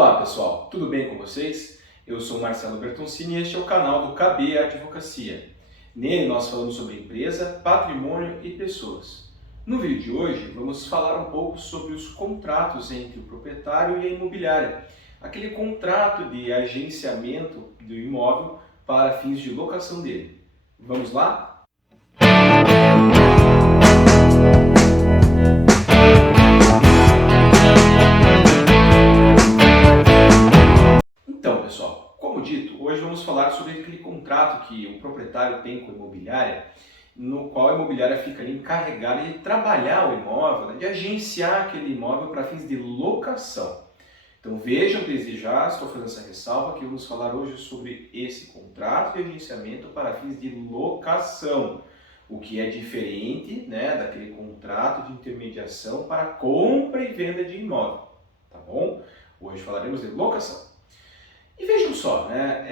Olá pessoal, tudo bem com vocês? Eu sou Marcelo Bertoncini e este é o canal do KB Advocacia. Nele nós falamos sobre empresa, patrimônio e pessoas. No vídeo de hoje vamos falar um pouco sobre os contratos entre o proprietário e a imobiliária, aquele contrato de agenciamento do imóvel para fins de locação dele. Vamos lá? Então, pessoal, como dito, hoje vamos falar sobre aquele contrato que o proprietário tem com a imobiliária, no qual a imobiliária fica ali encarregada de trabalhar o imóvel, né, de agenciar aquele imóvel para fins de locação. Então vejam, desde já, estou fazendo essa ressalva que vamos falar hoje sobre esse contrato de agenciamento para fins de locação, o que é diferente, né, daquele contrato de intermediação para compra e venda de imóvel, tá bom? Hoje falaremos de locação. E vejam só, né,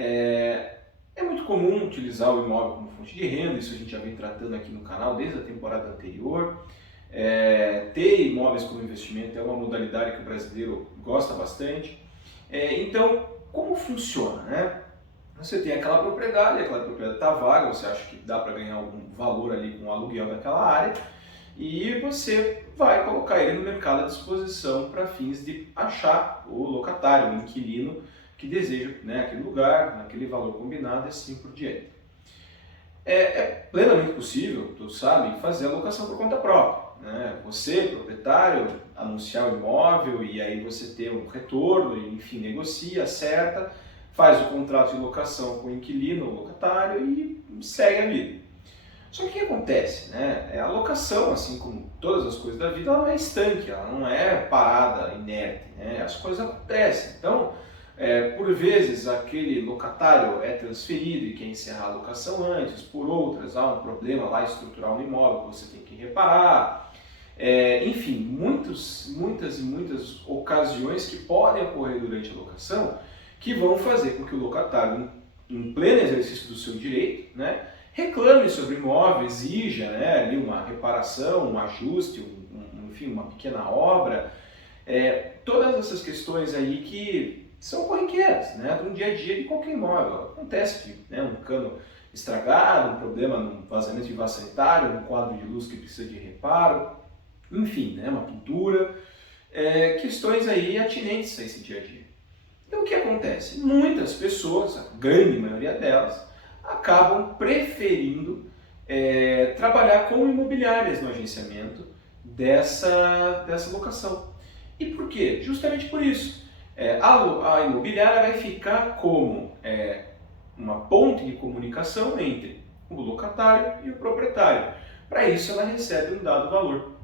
é muito comum utilizar o imóvel como fonte de renda, isso a gente já vem tratando aqui no canal desde a temporada anterior. Ter imóveis como investimento é uma modalidade que o brasileiro gosta bastante. Então, como funciona, né? Você tem aquela propriedade está vaga, você acha que dá para ganhar algum valor ali com o aluguel daquela área, e você vai colocar ele no mercado à disposição para fins de achar o locatário, o inquilino que deseja, né, aquele lugar, naquele valor combinado e assim por diante. É plenamente possível, todos sabem, fazer a locação por conta própria, né? Você, proprietário, anunciar o imóvel e aí você ter um retorno, enfim, negocia, acerta, faz o contrato de locação com o inquilino ou locatário e segue a vida. Só que o que acontece, né? A locação, assim como todas as coisas da vida, ela não é estanque, ela não é parada, inerte, né? As coisas acontecem. Então, por vezes aquele locatário é transferido e quer encerrar a locação antes, por outras há um problema lá estrutural no imóvel que você tem que reparar. Enfim, muitas e muitas ocasiões que podem ocorrer durante a locação que vão fazer com que o locatário, em pleno exercício do seu direito, né, reclame sobre o imóvel, exija, né, ali uma reparação, um ajuste, enfim, uma pequena obra. Todas essas questões aí que são corriqueiras, né, no dia a dia de qualquer imóvel. Acontece que, né, um cano estragado, um problema no vazamento de vaso sanitário, um quadro de luz que precisa de reparo, enfim, né, uma pintura, questões aí atinentes a esse dia a dia. Então o que acontece? Muitas pessoas, a grande maioria delas, acabam preferindo trabalhar com imobiliárias no agenciamento dessa locação. E por quê? Justamente por isso. A imobiliária vai ficar como uma ponte de comunicação entre o locatário e o proprietário. Para isso ela recebe um dado valor.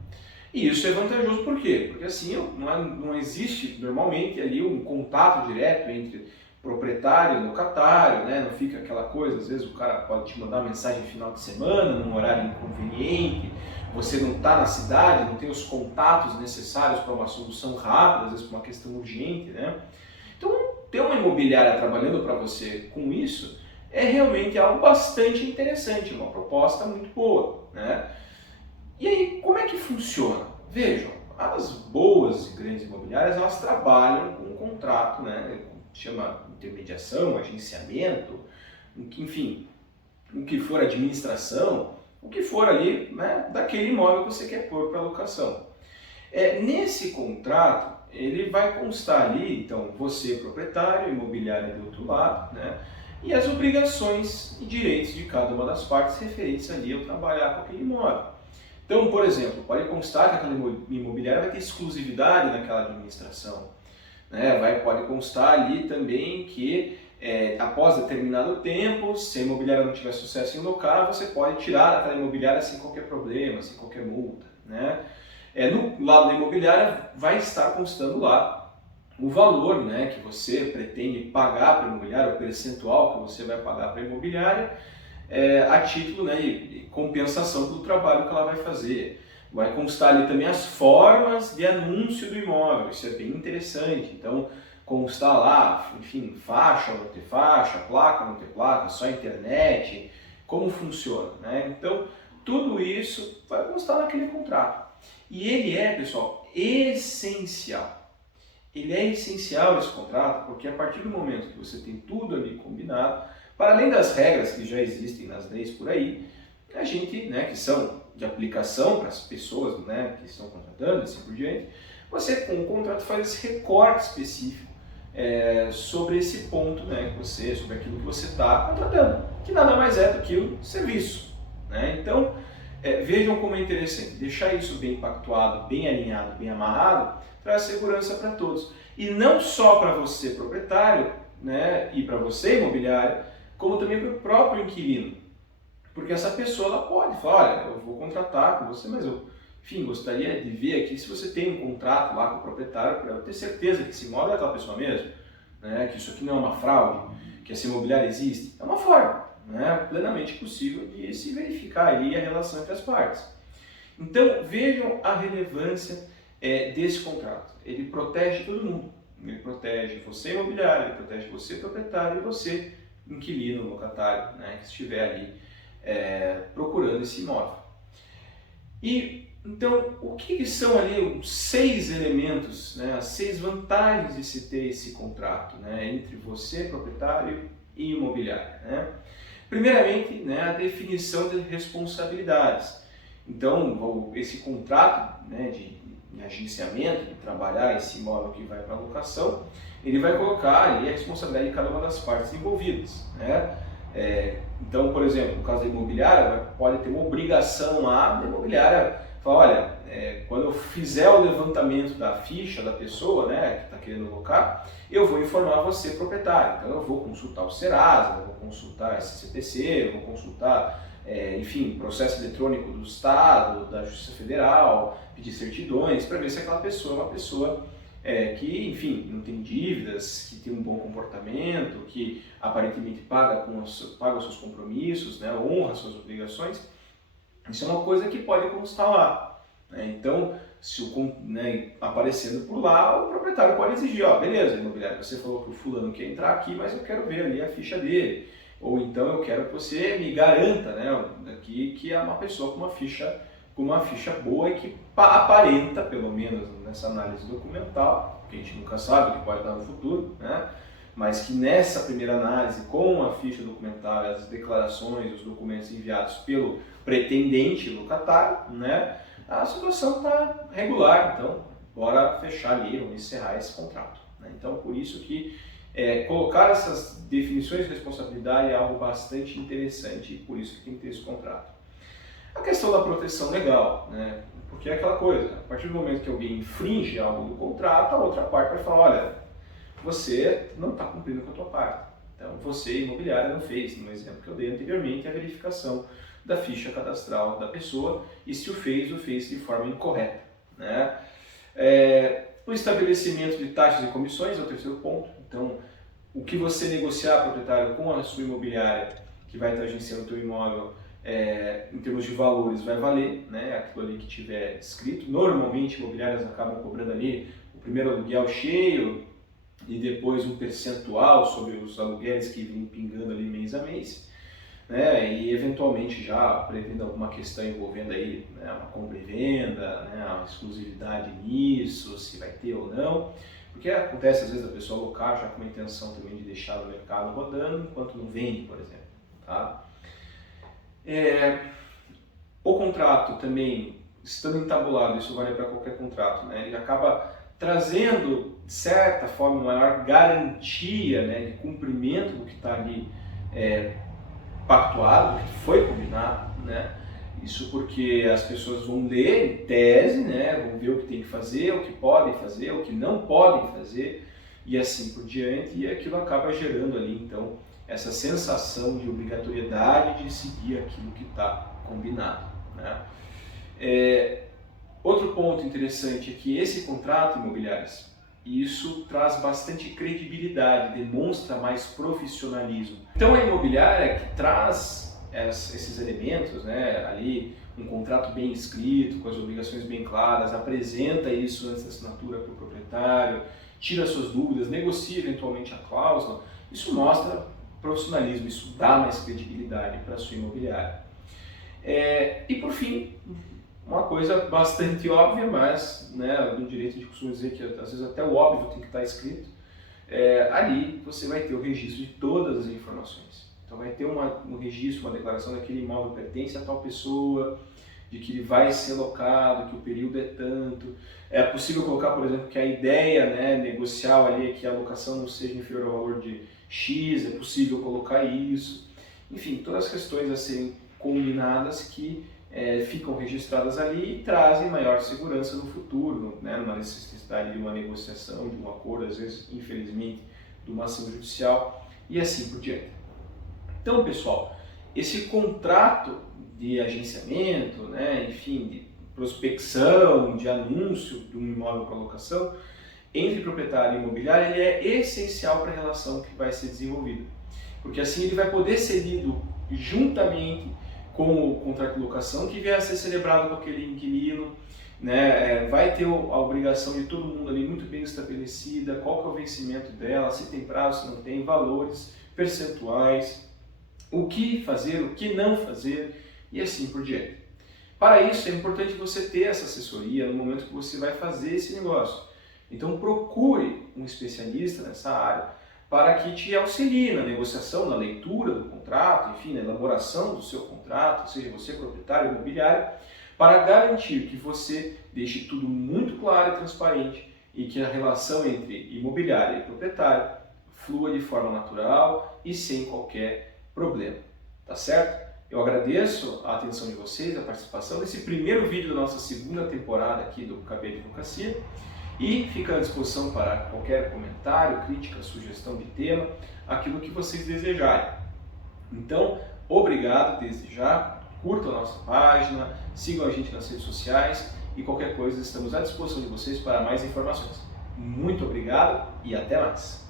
E isso é vantajoso por quê? Porque assim não existe normalmente ali um contato direto entre proprietário e locatário, né? Não fica aquela coisa, às vezes o cara pode te mandar uma mensagem no final de semana, num horário inconveniente, você não está na cidade, não tem os contatos necessários para uma solução rápida, às vezes para uma questão urgente, né? Então, ter uma imobiliária trabalhando para você com isso é realmente algo bastante interessante, uma proposta muito boa, né? E aí, como é que funciona? Vejam, as boas e grandes imobiliárias, elas trabalham com um contrato, né? Chama intermediação, agenciamento, enfim, o que for administração, o que for ali, né, daquele imóvel que você quer pôr para locação. Nesse contrato, ele vai constar ali, então, você proprietário, imobiliária do outro lado, né, e as obrigações e direitos de cada uma das partes referentes ali ao trabalhar com aquele imóvel. Então, por exemplo, pode constar que aquela imobiliária vai ter exclusividade naquela administração, né? Pode constar ali também que após determinado tempo, se a imobiliária não tiver sucesso em locar, você pode tirar aquela imobiliária sem qualquer problema, sem qualquer multa, né? No lado da imobiliária vai estar constando lá o valor, né, que você pretende pagar para a imobiliária, o percentual que você vai pagar para a imobiliária, a título, né, de compensação pelo trabalho que ela vai fazer. Vai constar ali também as formas de anúncio do imóvel, isso é bem interessante. Então, constar lá, enfim, faixa ou não ter faixa, placa ou não ter placa, só internet, como funciona, né? Então, tudo isso vai constar naquele contrato. E ele pessoal, essencial. ele é essencial esse contrato, porque a partir do momento que você tem tudo ali combinado, para além das regras que já existem nas leis por aí, a gente, né, que são de aplicação para as pessoas, né, que estão contratando e assim por diante, você com o contrato faz esse recorte específico sobre esse ponto, né, sobre aquilo que você está contratando, que nada mais é do que o serviço. Né? Então, vejam como é interessante, deixar isso bem pactuado, bem alinhado, bem amarrado, traz segurança para todos. E não só para você, proprietário, né, e para você, imobiliário, como também para o próprio inquilino. Porque essa pessoa ela pode falar, olha, eu vou contratar com você, mas eu, enfim, gostaria de ver aqui se você tem um contrato lá com o proprietário para eu ter certeza que esse imóvel é aquela pessoa mesmo, né, que isso aqui não é uma fraude, que esse imobiliário existe. É uma forma, né, plenamente possível de se verificar ali a relação entre as partes. Então, vejam a relevância desse contrato. Ele protege todo mundo. Ele protege você, imobiliário, ele protege você, proprietário, e você, inquilino, locatário, né, que estiver ali procurando esse imóvel. E, então, o que são ali os 6 elementos, né, as 6 vantagens de se ter esse contrato, né, entre você, proprietário e imobiliário, né? Primeiramente, né, a definição de responsabilidades. Então, esse contrato, né, de agenciamento, de trabalhar esse imóvel que vai para a locação, ele vai colocar ali a responsabilidade de cada uma das partes envolvidas. Né? Então, por exemplo, no caso da imobiliária, pode ter uma obrigação lá da imobiliária falar, olha, quando eu fizer o levantamento da ficha da pessoa, né, que está querendo alocar, eu vou informar você, proprietário. Então, eu vou consultar o Serasa, eu vou consultar a SCPC, eu vou consultar enfim, processo eletrônico do Estado, da Justiça Federal, pedir certidões, para ver se aquela pessoa é uma pessoa que, enfim, não tem dívidas, que tem um bom comportamento, que aparentemente paga os seus compromissos, né, honra as suas obrigações. Isso é uma coisa que pode constar lá. Né? Então, se aparecendo por lá, o proprietário pode exigir, ó, beleza, imobiliário, você falou que o fulano quer entrar aqui, mas eu quero ver ali a ficha dele. Ou então eu quero que você me garanta, né, aqui, que é uma pessoa com uma ficha boa e que aparenta, pelo menos nessa análise documental, que a gente nunca sabe o que pode dar no futuro, né, mas que nessa primeira análise, com a ficha documental, as declarações, os documentos enviados pelo pretendente locatário, né, a situação está regular, então bora fechar ali, vamos encerrar esse contrato. Né? Então, por isso que colocar essas definições de responsabilidade é algo bastante interessante e por isso que tem que ter esse contrato. A questão da proteção legal, né? Porque é aquela coisa, a partir do momento que alguém infringe algo do contrato, a outra parte vai falar, olha, você não está cumprindo com a tua parte. Então, você, imobiliária, não fez, no exemplo que eu dei anteriormente, a verificação da ficha cadastral da pessoa e se o fez de forma incorreta. Né? O estabelecimento de taxas e comissões é o terceiro ponto. Então, o que você negociar, proprietário, com a sua imobiliária, que vai estar agenciando o teu imóvel, em termos de valores, vai valer, né? Aquilo ali que tiver escrito. Normalmente, imobiliárias acabam cobrando ali o primeiro aluguel cheio e depois um percentual sobre os aluguéis que vêm pingando ali mês a mês. Né, e eventualmente já prevendo alguma questão envolvendo aí, né, uma compra e venda, né, uma exclusividade nisso, se vai ter ou não, porque acontece às vezes a pessoa alocar já com uma intenção também de deixar o mercado rodando enquanto não vende, por exemplo. Tá? O contrato também, estando entabulado, isso vale para qualquer contrato, né, ele acaba trazendo, de certa forma, uma maior garantia, né, de cumprimento do que está ali pactuado, que foi combinado, né? Isso porque as pessoas vão ler em tese, né? Vão ver o que tem que fazer, o que podem fazer, o que não podem fazer e assim por diante, e aquilo acaba gerando ali, então, essa sensação de obrigatoriedade de seguir aquilo que está combinado, né? Outro ponto interessante é que esse contrato imobiliário, isso traz bastante credibilidade, demonstra mais profissionalismo. Então a imobiliária que traz esses elementos, né, ali um contrato bem escrito, com as obrigações bem claras, apresenta isso antes da assinatura para o proprietário, tira suas dúvidas, negocia eventualmente a cláusula, isso mostra profissionalismo, isso dá mais credibilidade para a sua imobiliária. E por fim, Uma coisa bastante óbvia, mas né, no direito a gente costuma dizer que às vezes até o óbvio tem que estar escrito. Ali você vai ter o registro de todas as informações. Então vai ter um registro, uma declaração daquele imóvel pertence a tal pessoa, de que ele vai ser locado, que o período é tanto. É possível colocar, por exemplo, que a ideia, né, negocial ali é que a locação não seja inferior ao valor de X, é possível colocar isso. Enfim, todas as questões a serem combinadas que ficam registradas ali e trazem maior segurança no futuro, né, numa necessidade de uma negociação, de um acordo, às vezes, infelizmente, de uma ação judicial e assim por diante. Então, pessoal, esse contrato de agenciamento, né, enfim, de prospecção, de anúncio de um imóvel para locação, entre proprietário e imobiliário, ele é essencial para a relação que vai ser desenvolvida. Porque assim ele vai poder ser lido juntamente com o contrato de locação que vier a ser celebrado com aquele inquilino, né? Vai ter a obrigação de todo mundo ali muito bem estabelecida, qual que é o vencimento dela, se tem prazo, se não tem, valores, percentuais, o que fazer, o que não fazer e assim por diante. Para isso é importante você ter essa assessoria no momento que você vai fazer esse negócio. Então procure um especialista nessa área para que te auxilie na negociação, na leitura do contrato, enfim, na elaboração do seu contrato, seja você proprietário ou imobiliário, para garantir que você deixe tudo muito claro e transparente e que a relação entre imobiliário e proprietário flua de forma natural e sem qualquer problema, tá certo? Eu agradeço a atenção de vocês, a participação nesse primeiro vídeo da nossa segunda temporada aqui do KB Advocacia e fica à disposição para qualquer comentário, crítica, sugestão de tema, aquilo que vocês desejarem. Então, obrigado desde já, curtam a nossa página, sigam a gente nas redes sociais e qualquer coisa estamos à disposição de vocês para mais informações. Muito obrigado e até mais!